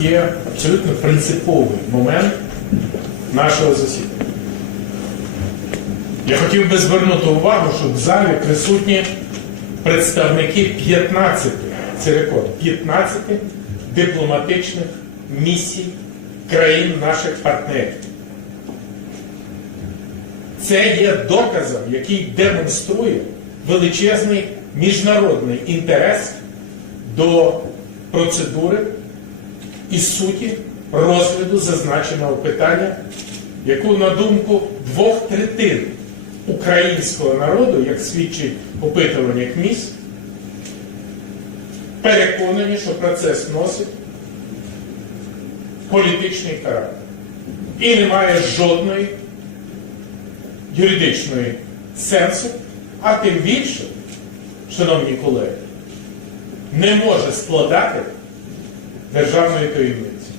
є абсолютно принциповий момент нашого засідання. Я хотів би звернути увагу, що в залі присутні представники 15, це рекорд, 15 дипломатичних місій країн наших партнерів. Це є доказом, який демонструє величезний міжнародний інтерес до процедури і суті розгляду зазначеного питання, яку, на думку двох третин українського народу, як свідчить опитування КМІС, переконані, що процес носить політичний характер. І не має жодної юридичної сенсу, а тим більше, шановні колеги, не може складати державної таємниці.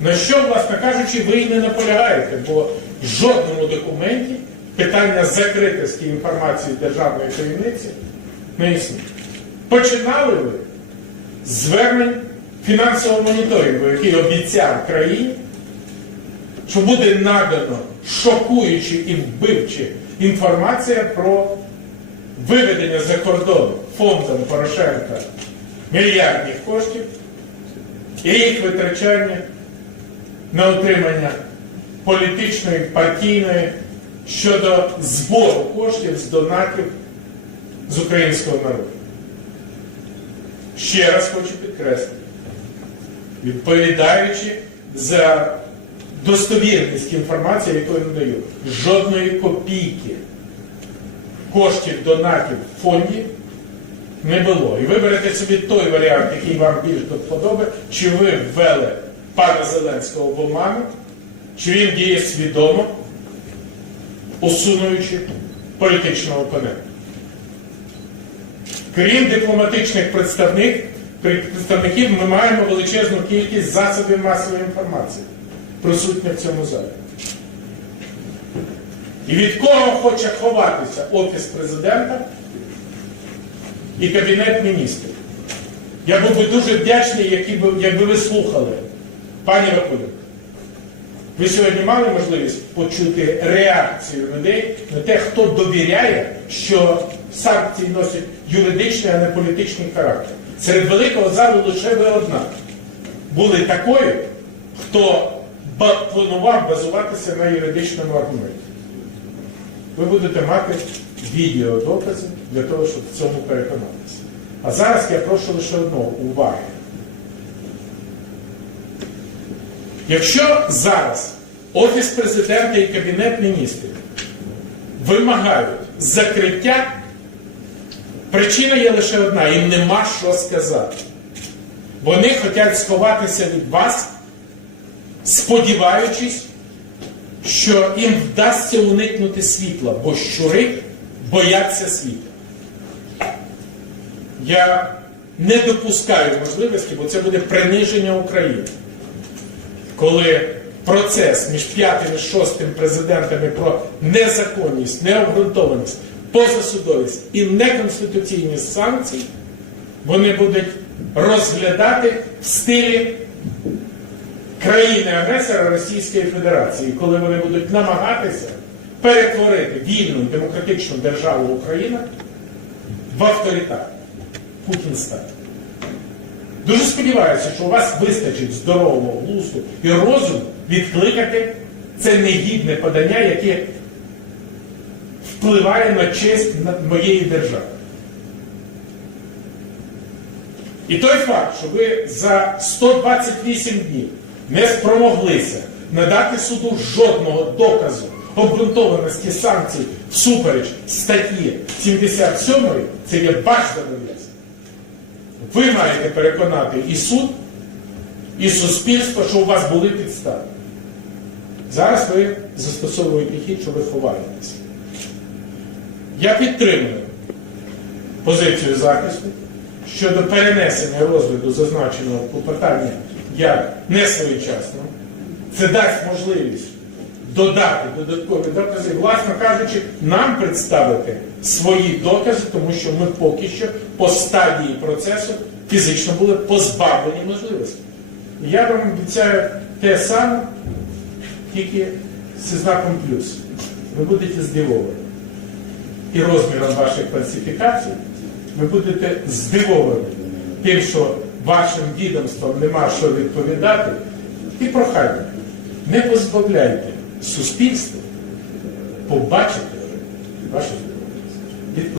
На що, власне кажучи, ви й не наполягаєте, бо в жодному документі питання закритості інформації державної таємниці не існує. Починали ви звернень фінансового моніторингу, який обіцяв країні, що буде надано шокуюча і вбивча інформація про виведення за кордон фондом Порошенка мільярдів коштів і їх витрачання на отримання політичної, партійної щодо збору коштів з донатів з українського народу. Ще раз хочу підкреслити, відповідаючи за достовірність інформації, яку я надаю, жодної копійки коштів донатів в фонді не було. І виберете собі той варіант, який вам більш до чи ви ввели пана Зеленського в оману, чи він діє свідомо, усунуючи політичного опонента. Крім дипломатичних представник, представників, ми маємо величезну кількість засобів масової інформації, присутня в цьому залі. І від кого хоче ховатися Офіс президента і Кабінет міністрів? Я був би дуже вдячний, якби, ви слухали, пані Вакулюк. Ви сьогодні мали можливість почути реакцію людей на те, хто довіряє, що санкції носять юридичний, а не політичний характер. Серед великого залу лише ви одна були такою, хто планував базуватися на юридичному аргументі. Ви будете мати відеодокази для того, щоб в цьому переконатися. А зараз я прошу лише одного уваги. Якщо зараз Офіс президента і Кабінет міністрів вимагають закриття, причина є лише одна, їм нема що сказати. Вони хочуть сховатися від вас, сподіваючись, що їм вдасться уникнути світла, бо щури бояться світла. Я не допускаю можливості, бо це буде приниження України. Коли процес між п'ятим і шостим президентами про незаконність, необґрунтованість, позасудовість і неконституційність санкцій, вони будуть розглядати в стилі країни-агресора Російської Федерації, коли вони будуть намагатися перетворити вільну демократичну державу Україна в авторитар Путінстан. Дуже сподіваюся, що у вас вистачить здорового глузду і розуму відкликати це негідне подання, яке впливає на честь моєї держави. І той факт, що ви за 128 днів не спромоглися надати суду жодного доказу обґрунтованості санкцій всупереч статті 77, це є ваш зобов'язання. Ви маєте переконати і суд, і суспільство, що у вас були підстави. Зараз ви застосовуєте хід, що ви ховаєтеся. Я підтримую позицію захисту щодо перенесення розгляду зазначеного клопотання як несвоєчасно. Це дасть можливість додати додаткові докази, власне кажучи, нам представити свої докази, тому що ми поки що по стадії процесу фізично були позбавлені можливості. Я вам обіцяю те саме, тільки зі знаком плюс. Ви будете здивовані. І розміром ваших фальсифікацій ви будете здивовані тим, що вашим відомствам нема що відповідати. І прохання, не позбавляйте суспільство побачити вашу